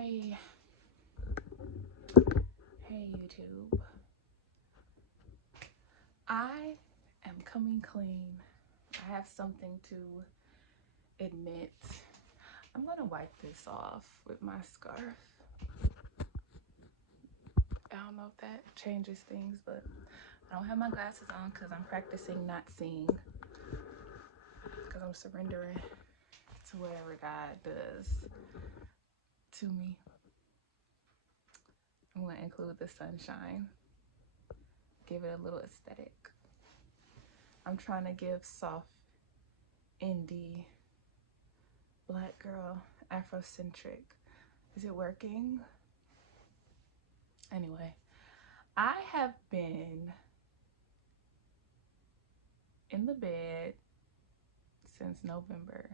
Hey, hey YouTube. I am coming clean. I have something to admit. I'm gonna wipe this off with my scarf. I don't know if that changes things, but I don't have my glasses on because I'm practicing not seeing. Because I'm surrendering to whatever God does to me. I'm gonna include the sunshine. Give it a little aesthetic. I'm trying to give soft indie black girl Afrocentric. Is it working? Anyway, I have been in the bed since November.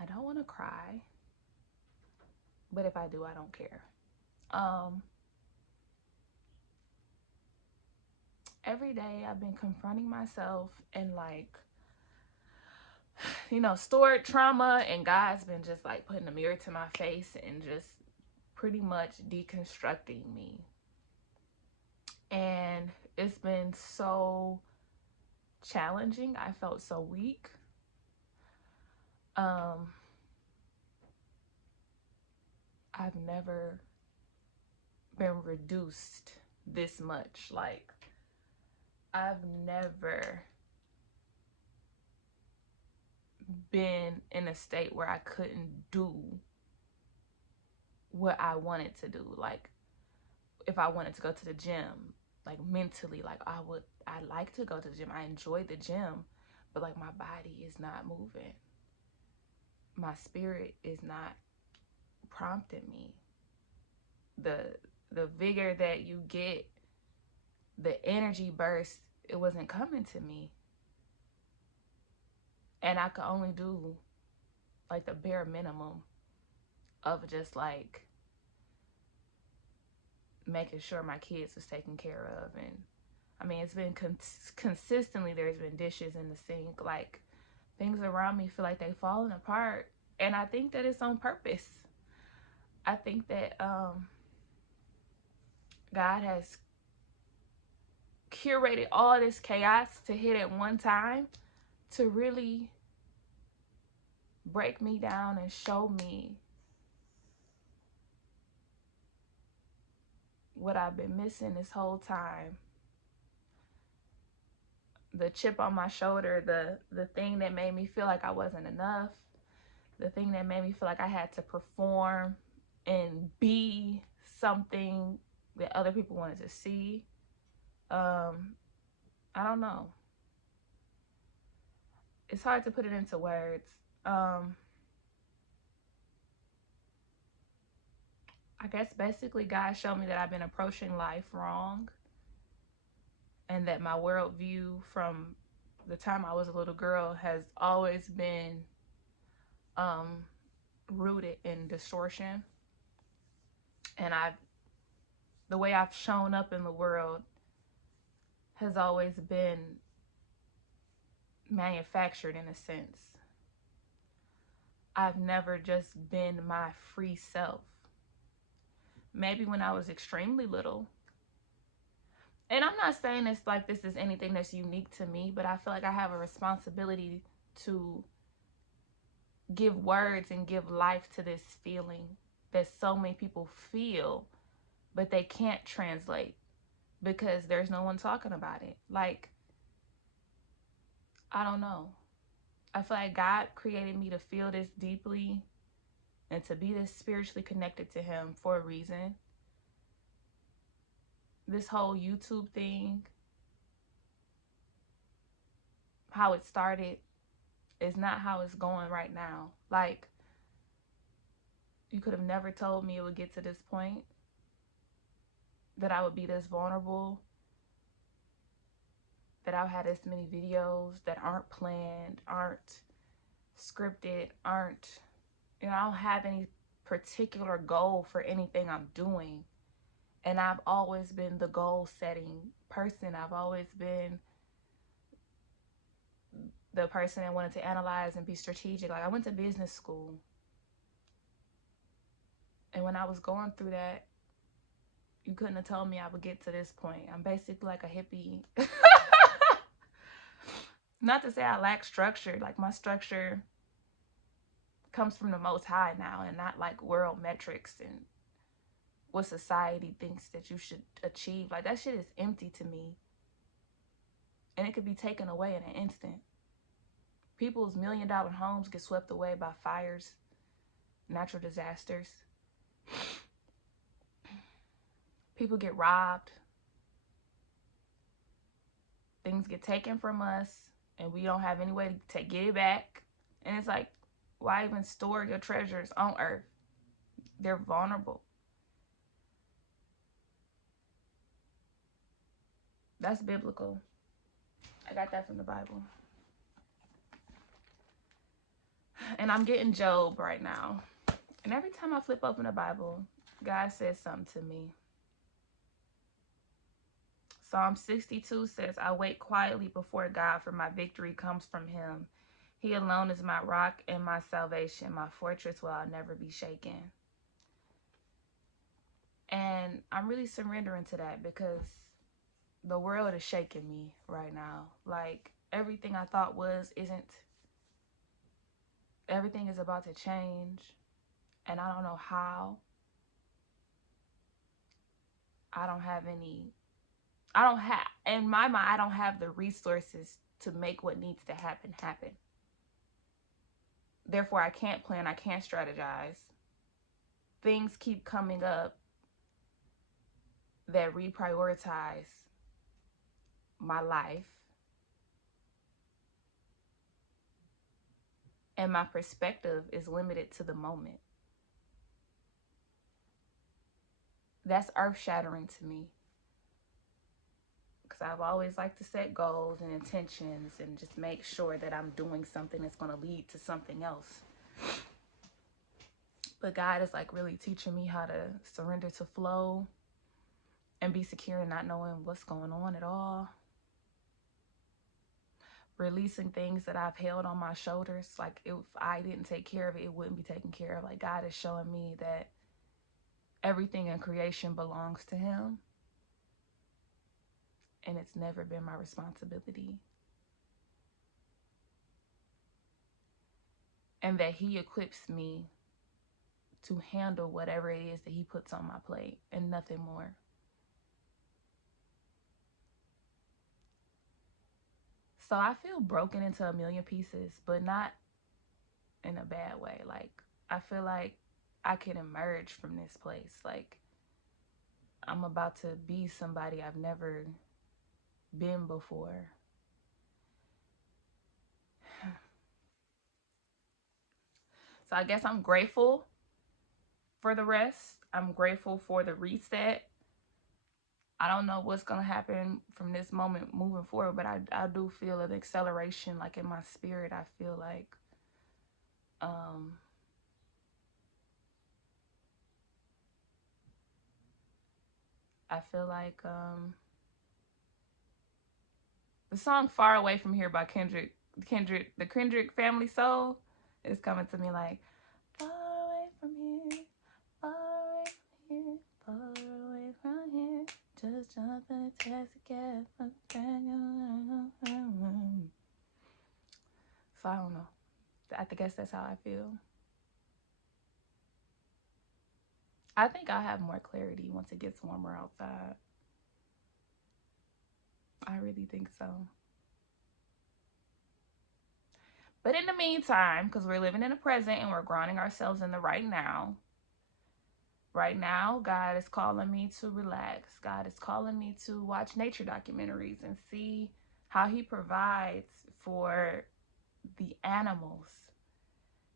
I don't want to cry, but if I do, I don't care. Every day I've been confronting myself and stored trauma, and God's been just like putting a mirror to my face and just pretty much deconstructing me. And it's been so challenging. I felt so weak. I've never been reduced this much. Like, I've never been in a state where I couldn't do what I wanted to do. Like, if I wanted to go to the gym, like mentally, like I like to go to the gym. I enjoy the gym, but like my body is not moving. My spirit is not prompting me. The vigor that you get, the energy burst, it wasn't coming to me. And I could only do like the bare minimum of just like making sure my kids was taken care of. And I mean, it's been consistently, there's been dishes in the sink, like things around me feel like they falling apart. And I think that it's on purpose. I think that God has curated all this chaos to hit at one time to really break me down and show me what I've been missing this whole time. The chip on my shoulder, the thing that made me feel like I wasn't enough, the thing that made me feel like I had to perform and be something that other people wanted to see. I don't know. It's hard to put it into words. I guess basically God showed me that I've been approaching life wrong, and that my worldview from the time I was a little girl has always been rooted in distortion. And the way I've shown up in the world has always been manufactured in a sense. I've never just been my free self. Maybe when I was extremely little. And I'm not saying it's like this is anything that's unique to me, but I feel like I have a responsibility to give words and give life to this feeling that so many people feel, but they can't translate because there's no one talking about it. Like, I don't know. I feel like God created me to feel this deeply and to be this spiritually connected to Him for a reason. This whole YouTube thing, how it started, is not how it's going right now. Like, you could have never told me it would get to this point, that I would be this vulnerable, that I've had this many videos that aren't planned, aren't scripted, aren't, I don't have any particular goal for anything I'm doing. And I've always been the goal setting person. I've always been the person that wanted to analyze and be strategic. Like, I went to business school. And when I was going through that, you couldn't have told me I would get to this point. I'm basically like a hippie. Not to say I lack structure. Like, my structure comes from the Most High now, and not like world metrics and what society thinks that you should achieve. Like, that shit is empty to me. And it could be taken away in an instant. People's $1,000,000 homes get swept away by fires, natural disasters. People get robbed. Things get taken from us, and we don't have any way to get it back. And it's like, why even store your treasures on earth? They're vulnerable. That's biblical. I got that from the Bible. And I'm getting Job right now. And every time I flip open the Bible, God says something to me. Psalm 62 says, I wait quietly before God, for my victory comes from him. He alone is my rock and my salvation, my fortress where I'll never be shaken. And I'm really surrendering to that, because the world is shaking me right now. Like, everything I thought isn't. Everything is about to change, and I don't know how. In my mind, I don't have the resources to make what needs to happen happen. Therefore, I can't plan, I can't strategize. Things keep coming up that reprioritize my life, and my perspective is limited to the moment. That's earth-shattering to me, because I've always liked to set goals and intentions and just make sure that I'm doing something that's going to lead to something else. But God is like really teaching me how to surrender to flow and be secure in not knowing what's going on at all. Releasing things that I've held on my shoulders. Like, if I didn't take care of it, it wouldn't be taken care of. Like, God is showing me that everything in creation belongs to him, and it's never been my responsibility. And that he equips me to handle whatever it is that he puts on my plate, and nothing more. So I feel broken into a million pieces, but not in a bad way. Like, I feel like I can emerge from this place. Like, I'm about to be somebody I've never been before. So I guess I'm grateful for the rest. I'm grateful for the reset. I don't know what's going to happen from this moment moving forward, but I do feel an acceleration, like, in my spirit. I feel like the song Far Away From Here by the Kendrick Family Soul is coming to me like, far away from here, far away from here, far away from here, just jump in a taxi cab. So I don't know. I guess that's how I feel. I think I'll have more clarity once it gets warmer outside. I really think so. But in the meantime, because we're living in the present and we're grounding ourselves in the right now, God is calling me to relax. God is calling me to watch nature documentaries and see how he provides for the animals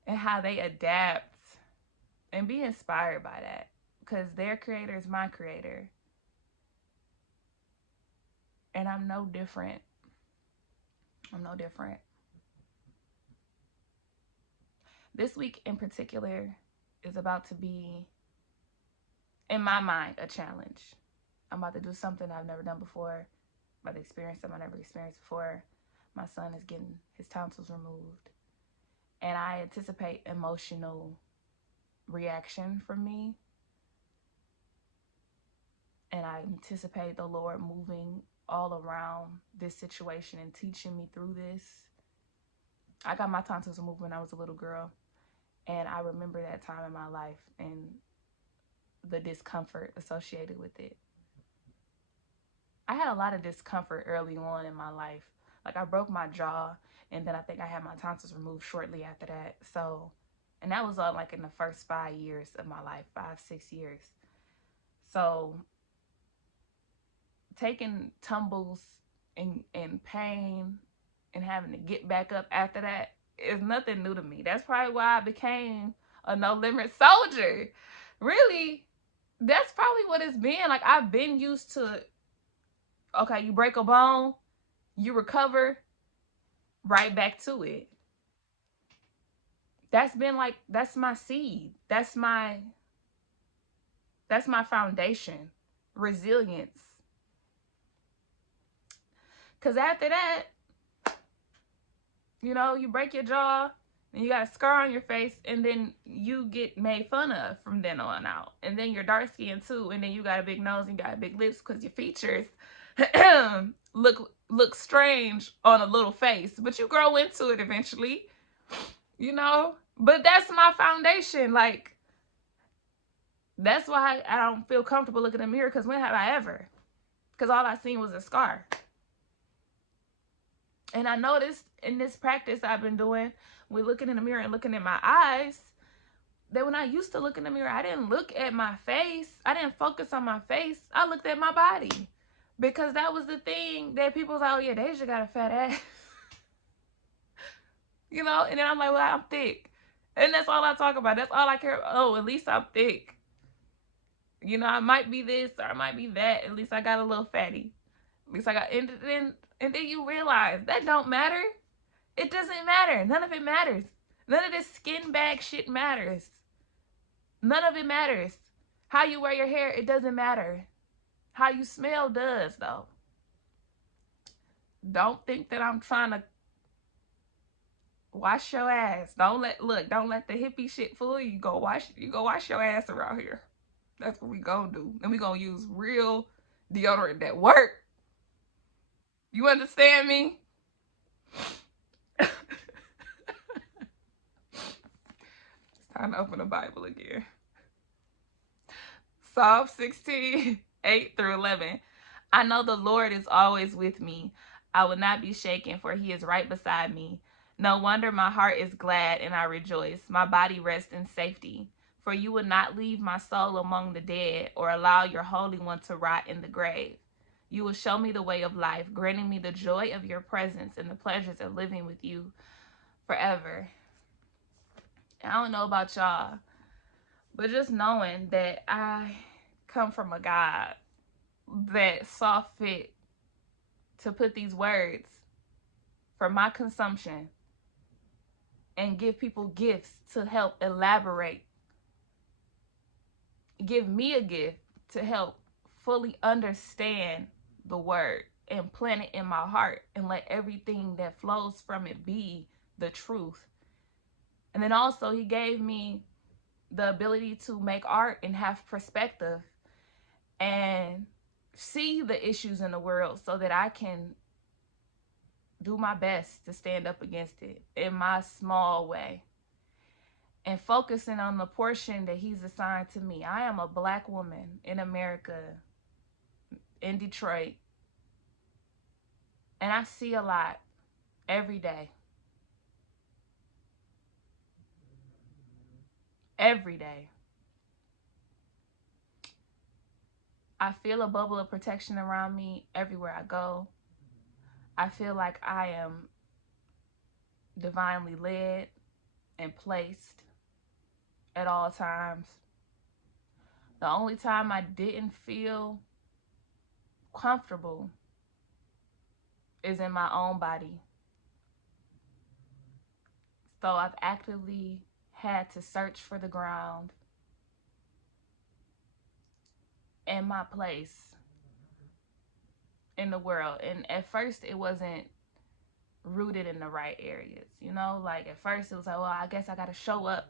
and how they adapt, and be inspired by that, because their creator is my creator. And I'm no different. This week in particular is about to be, in my mind, a challenge. I'm about to do something I've never done before. I'm about to experience something I've never experienced before. My son is getting his tonsils removed. And I anticipate emotional reaction from me. And I anticipate the Lord moving all around this situation and teaching me through this. I got my tonsils removed when I was a little girl, and I remember that time in my life and the discomfort associated with it. I had a lot of discomfort early on in my life. Like, I broke my jaw, and then I think I had my tonsils removed shortly after that. So, and that was all like in the first 5 years of my life, 5, 6 years. So, taking tumbles and pain and having to get back up after that is nothing new to me. That's probably why I became a no limit soldier. Really, that's probably what it's been. Like, I've been used to, okay, you break a bone, you recover, right back to it. That's been like, that's my seed. That's my foundation. Resilience. Cause after that, you break your jaw and you got a scar on your face, and then you get made fun of from then on out. And then you're dark skinned too, and then you got a big nose and you got big lips because your features look strange on a little face. But you grow into it eventually, you know? But that's my foundation. Like, that's why I don't feel comfortable looking in the mirror, because when have I ever? Because all I seen was a scar. And I noticed in this practice I've been doing with looking in the mirror and looking in my eyes, that when I used to look in the mirror, I didn't look at my face. I didn't focus on my face. I looked at my body. Because that was the thing that people was like, oh yeah, Deja got a fat ass. And then I'm like, well, I'm thick. And that's all I talk about. That's all I care about. Oh, at least I'm thick. I might be this or I might be that. At least I got a little fatty. At least I got, and then you realize that don't matter. It doesn't matter. None of it matters. None of this skin bag shit matters. None of it matters. How you wear your hair, it doesn't matter. How you smell does, though. Don't think that I'm trying to wash your ass. Don't let the hippie shit fool you. Go wash your ass around here. That's what we gonna do. And we gonna use real deodorant that work. You understand me? It's time to open the Bible again. Psalm 16, 8 through 11. I know the Lord is always with me. I will not be shaken, for he is right beside me. No wonder my heart is glad and I rejoice. My body rests in safety. For you will not leave my soul among the dead or allow your Holy One to rot in the grave. You will show me the way of life, granting me the joy of your presence and the pleasures of living with you forever. And I don't know about y'all, but just knowing that I come from a God that saw fit to put these words for my consumption and give people gifts to help elaborate. Give me a gift to help fully understand the word and plant it in my heart and let everything that flows from it be the truth. And then also he gave me the ability to make art and have perspective and see the issues in the world so that I can do my best to stand up against it in my small way. And focusing on the portion that he's assigned to me. I am a Black woman in America, in Detroit. And I see a lot every day. Every day. I feel a bubble of protection around me everywhere I go. I feel like I am divinely led and placed at all times. The only time I didn't feel comfortable is in my own body. So I've actively had to search for the ground and my place in the world. And at first it wasn't rooted in the right areas, like at first it was like, well, I guess I gotta show up.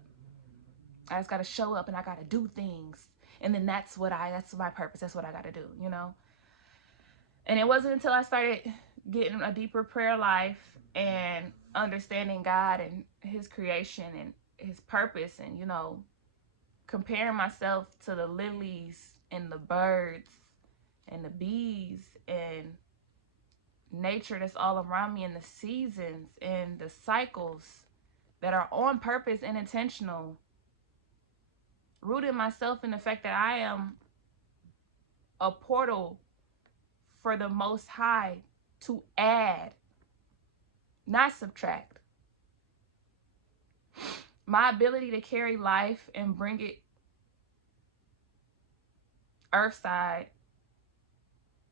I just gotta show up and I gotta do things. And then that's my purpose. That's what I got to do, you know? And it wasn't until I started getting a deeper prayer life and understanding God and his creation and his purpose, and, you know, comparing myself to the lilies and the birds and the bees and nature that's all around me, and the seasons and the cycles that are on purpose and intentional, rooting myself in the fact that I am a portal for the Most High to add, not subtract. My ability to carry life and bring it earthside,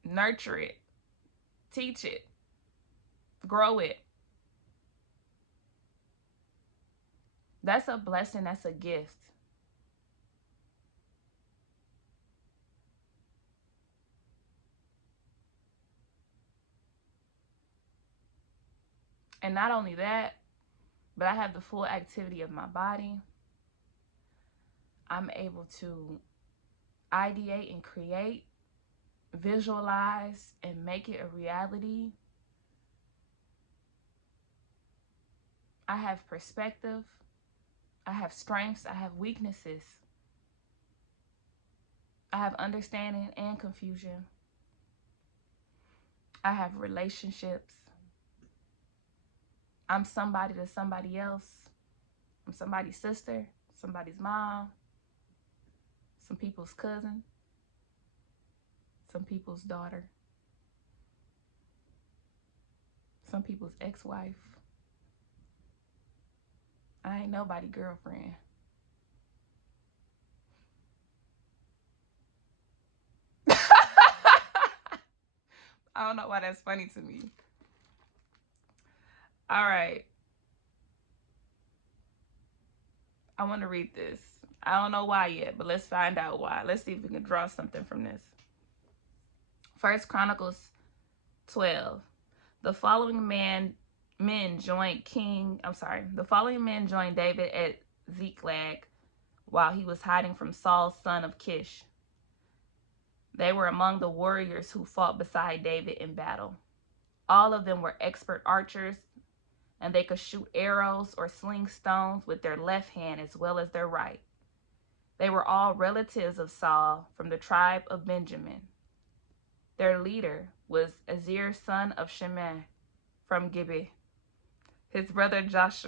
nurture it, teach it, grow it. That's a blessing. That's a gift. And not only that, but I have the full activity of my body. I'm able to ideate and create, visualize, and make it a reality. I have perspective. I have strengths. I have weaknesses. I have understanding and confusion. I have relationships. I'm somebody to somebody else. I'm somebody's sister, somebody's mom, some people's cousin, some people's daughter, some people's ex-wife. I ain't nobody girlfriend. I don't know why that's funny to me. All right. I want to read this. I don't know why yet, but let's find out why. Let's see if we can draw something from this. 1 Chronicles 12. The following men joined David at Ziklag while he was hiding from Saul's son of Kish. They were among the warriors who fought beside David in battle. All of them were expert archers, and they could shoot arrows or sling stones with their left hand as well as their right. They were all relatives of Saul from the tribe of Benjamin. Their leader was Azir, son of Shimei from Gibeah. His brother Joash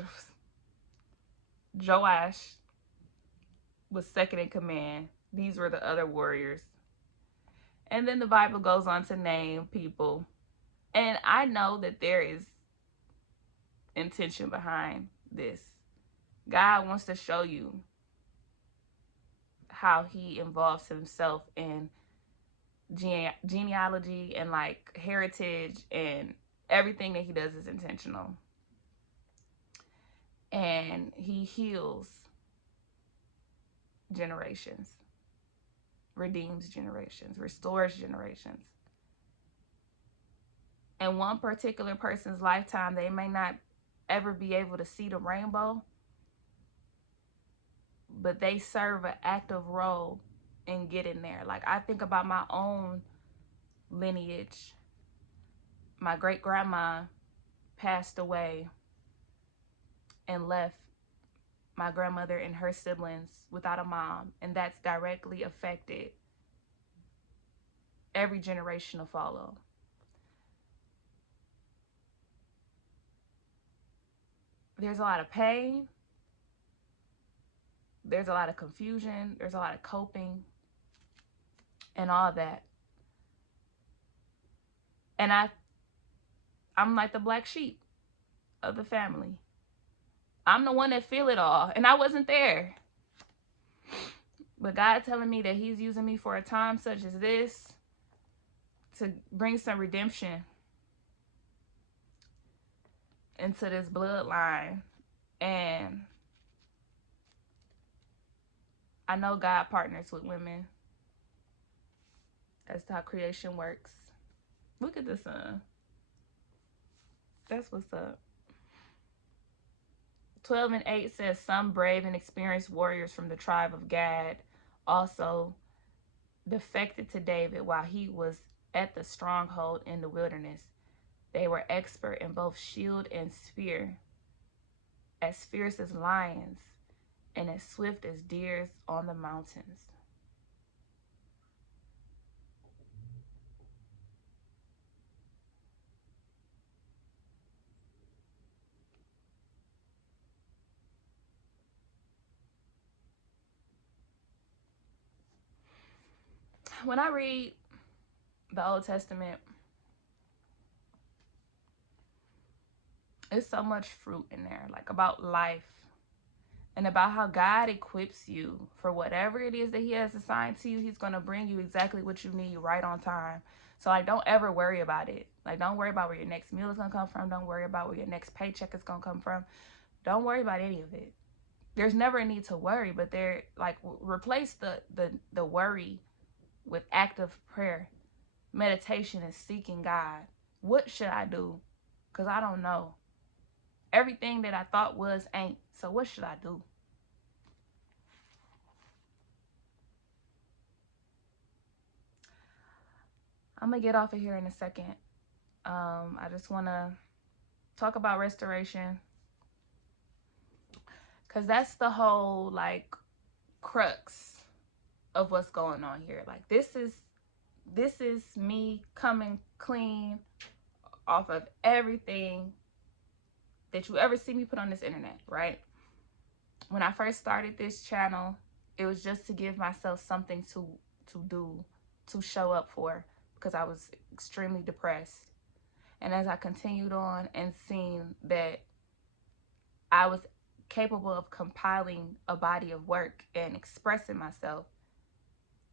was second in command. These were the other warriors. And then the Bible goes on to name people. And I know that there is intention behind this. God wants to show you how he involves himself in genealogy and like heritage, and everything that he does is intentional. And he heals generations, redeems generations, restores generations. In one particular person's lifetime, they may not ever be able to see the rainbow, but they serve an active role in getting there. Like, I think about my own lineage. My great grandma passed away and left my grandmother and her siblings without a mom, and that's directly affected every generation to follow. There's a lot of pain, there's a lot of confusion, there's a lot of coping and all that. And I'm like the black sheep of the family. I'm the one that feel it all, and I wasn't there. But God telling me that he's using me for a time such as this to bring some redemption into this bloodline. And I know God partners with women. That's how creation works. Look at the sun. That's what's up. 12 and 8 says some brave and experienced warriors from the tribe of Gad also defected to David while he was at the stronghold in the wilderness. They were expert in both shield and spear, as fierce as lions and as swift as deers on the mountains. When I read the Old Testament, there's so much fruit in there, like about life and about how God equips you for whatever it is that He has assigned to you. He's going to bring you exactly what you need right on time. So, like, don't ever worry about it. Like, don't worry about where your next meal is going to come from. Don't worry about where your next paycheck is going to come from. Don't worry about any of it. There's never a need to worry, but replace the worry with active prayer, meditation, and seeking God. What should I do? Because I don't know. Everything that I thought was ain't. So what should I do? I'm going to get off of here in a second. I just want to talk about restoration. Because that's the whole, like, crux of what's going on here. Like, this is me coming clean off of everything that you ever see me put on this internet, right? When I first started this channel, it was just to give myself something to do, to show up for, because I was extremely depressed. And as I continued on and seen that I was capable of compiling a body of work and expressing myself,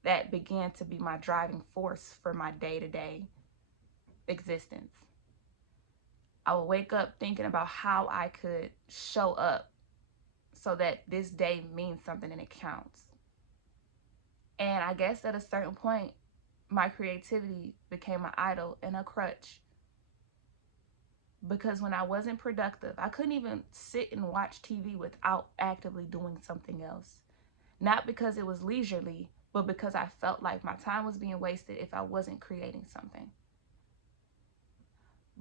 that began to be my driving force for my day-to-day existence. I would wake up thinking about how I could show up so that this day means something and it counts. And I guess at a certain point, my creativity became an idol and a crutch. Because when I wasn't productive, I couldn't even sit and watch TV without actively doing something else. Not because it was leisurely, but because I felt like my time was being wasted if I wasn't creating something.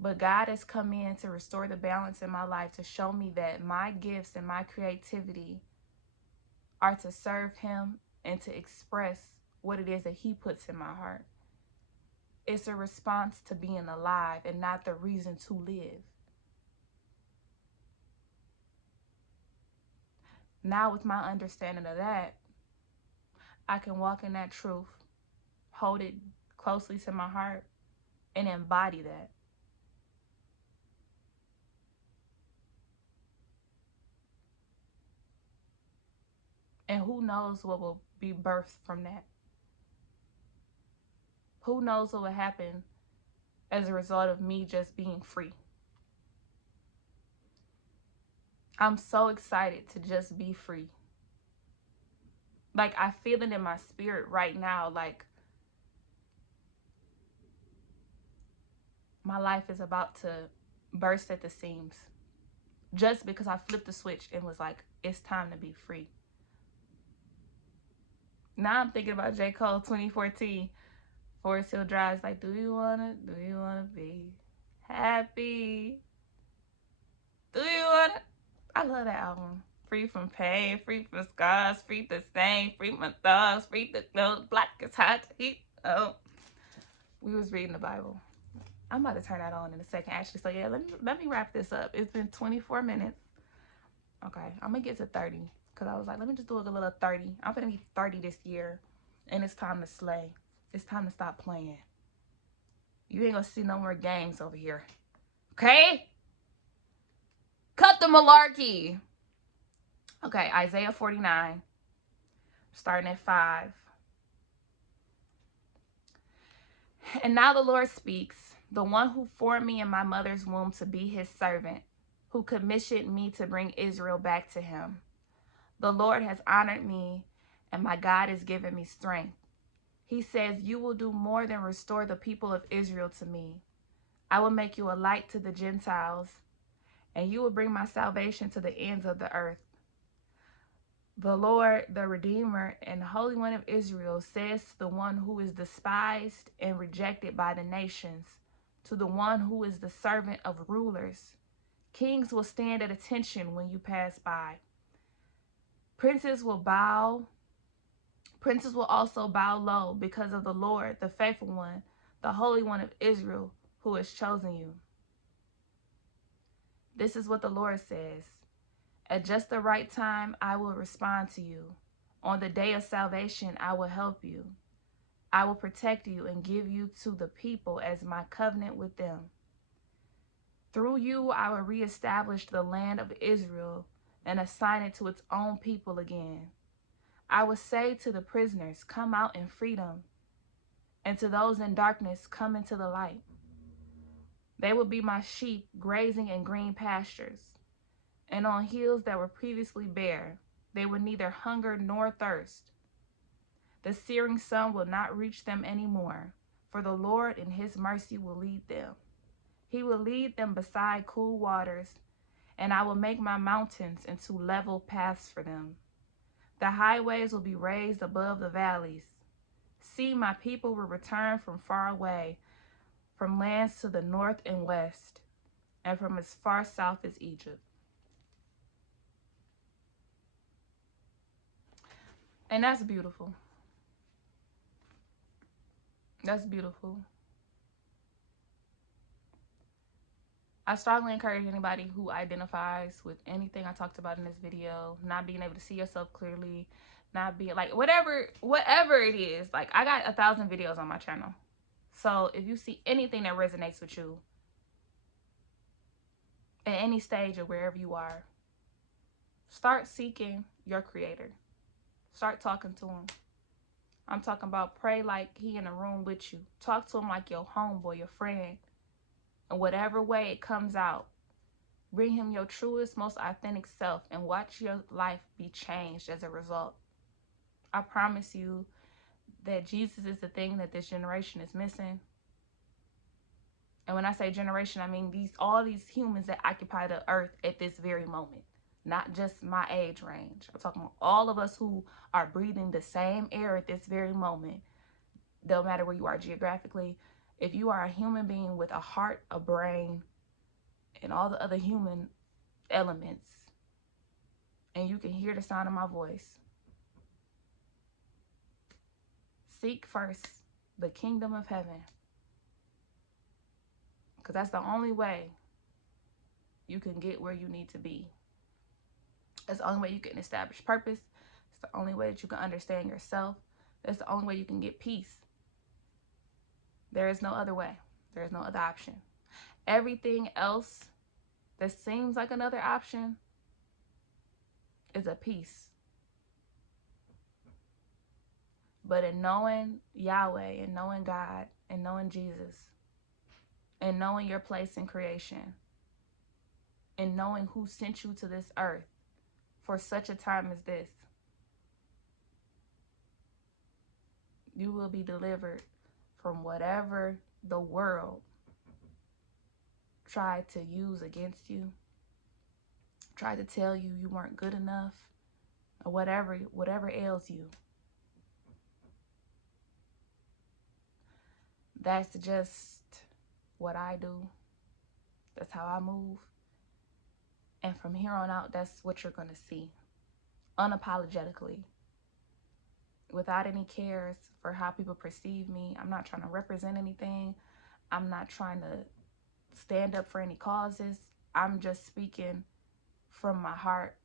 But God has come in to restore the balance in my life, to show me that my gifts and my creativity are to serve Him and to express what it is that He puts in my heart. It's a response to being alive and not the reason to live. Now, with my understanding of that, I can walk in that truth, hold it closely to my heart, and embody that. And who knows what will be birthed from that? Who knows what will happen as a result of me just being free? I'm so excited to just be free. Like, I feel it in my spirit right now. Like, my life is about to burst at the seams. Just because I flipped the switch and was like, it's time to be free. Now I'm thinking about J. Cole 2014. Forest Hill Drive. Like, do you wanna be happy? Do you wanna? I love that album. Free from pain, free from scars, free to stain, free from thugs, free to know black is hot to heat. Oh, we was reading the Bible. I'm about to turn that on in a second, actually. So yeah, let me wrap this up. It's been 24 minutes. Okay, I'm gonna get to 30 because I was like, let me just do a little 30. I'm gonna be 30 this year, and it's time to slay. It's time to stop playing. You ain't gonna see no more games over here. Okay? Cut the malarkey. Okay, Isaiah 49, starting at 5. And now the Lord speaks, the one who formed me in my mother's womb to be his servant, who commissioned me to bring Israel back to him. The Lord has honored me, and my God has given me strength. He says, you will do more than restore the people of Israel to me. I will make you a light to the Gentiles, and you will bring my salvation to the ends of the earth. The Lord, the Redeemer and Holy One of Israel, says to the one who is despised and rejected by the nations, to the one who is the servant of rulers, kings will stand at attention when you pass by. Princes will also bow low because of the Lord, the faithful one, the Holy One of Israel, who has chosen you. This is what the Lord says. At just the right time, I will respond to you. On the day of salvation, I will help you. I will protect you and give you to the people as my covenant with them. Through you, I will reestablish the land of Israel and assign it to its own people again. I will say to the prisoners, come out in freedom, and to those in darkness, come into the light. They will be my sheep grazing in green pastures, and on hills that were previously bare. They will neither hunger nor thirst. The searing sun will not reach them anymore, for the Lord in his mercy will lead them. He will lead them beside cool waters, and I will make my mountains into level paths for them. The highways will be raised above the valleys. See, my people will return from far away, from lands to the north and west, and from as far south as Egypt. And that's beautiful. That's beautiful. I strongly encourage anybody who identifies with anything I talked about in this video, not being able to see yourself clearly, not being like whatever it is. Like, I got 1,000 videos on my channel. So if you see anything that resonates with you at any stage or wherever you are, start seeking your creator. Start talking to him. I'm talking about pray like he in a room with you. Talk to him like your homeboy, your friend. In whatever way it comes out, bring him your truest, most authentic self and watch your life be changed as a result. I promise you that Jesus is the thing that this generation is missing. And when I say generation, I mean all these humans that occupy the earth at this very moment. Not just my age range. I'm talking about all of us who are breathing the same air at this very moment. No matter where you are geographically. If you are a human being with a heart, a brain, and all the other human elements, and you can hear the sound of my voice, seek first the kingdom of heaven. Because that's the only way you can get where you need to be. That's the only way you can establish purpose. It's the only way that you can understand yourself. That's the only way you can get peace. There is no other way. There is no other option. Everything else that seems like another option is a peace. But in knowing Yahweh and knowing God and knowing Jesus and knowing your place in creation and knowing who sent you to this earth for such a time as this, you will be delivered from whatever the world tried to use against you, tried to tell you you weren't good enough, or whatever ails you. That's just what I do. That's how I move. And from here on out, that's what you're going to see. Unapologetically. Without any cares for how people perceive me. I'm not trying to represent anything. I'm not trying to stand up for any causes. I'm just speaking from my heart.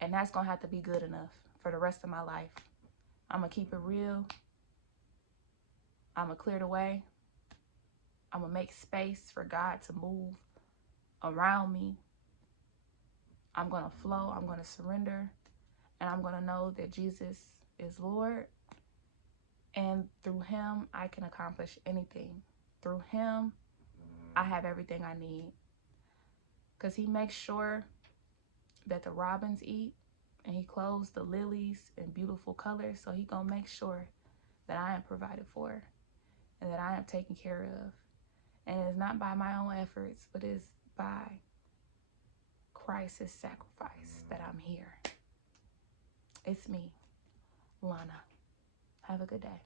And that's going to have to be good enough for the rest of my life. I'm going to keep it real. I'm going to clear the way. I'm going to make space for God to move around me. I'm going to flow. I'm going to surrender. And I'm going to know that Jesus is Lord. And through him, I can accomplish anything. Through him, I have everything I need. Because he makes sure that the robins eat. And he clothes the lilies in beautiful colors. So he going to make sure that I am provided for. And that I am taken care of. And it is not by my own efforts, but it is by Christ's sacrifice that I'm here. It's me, Lana. Have a good day.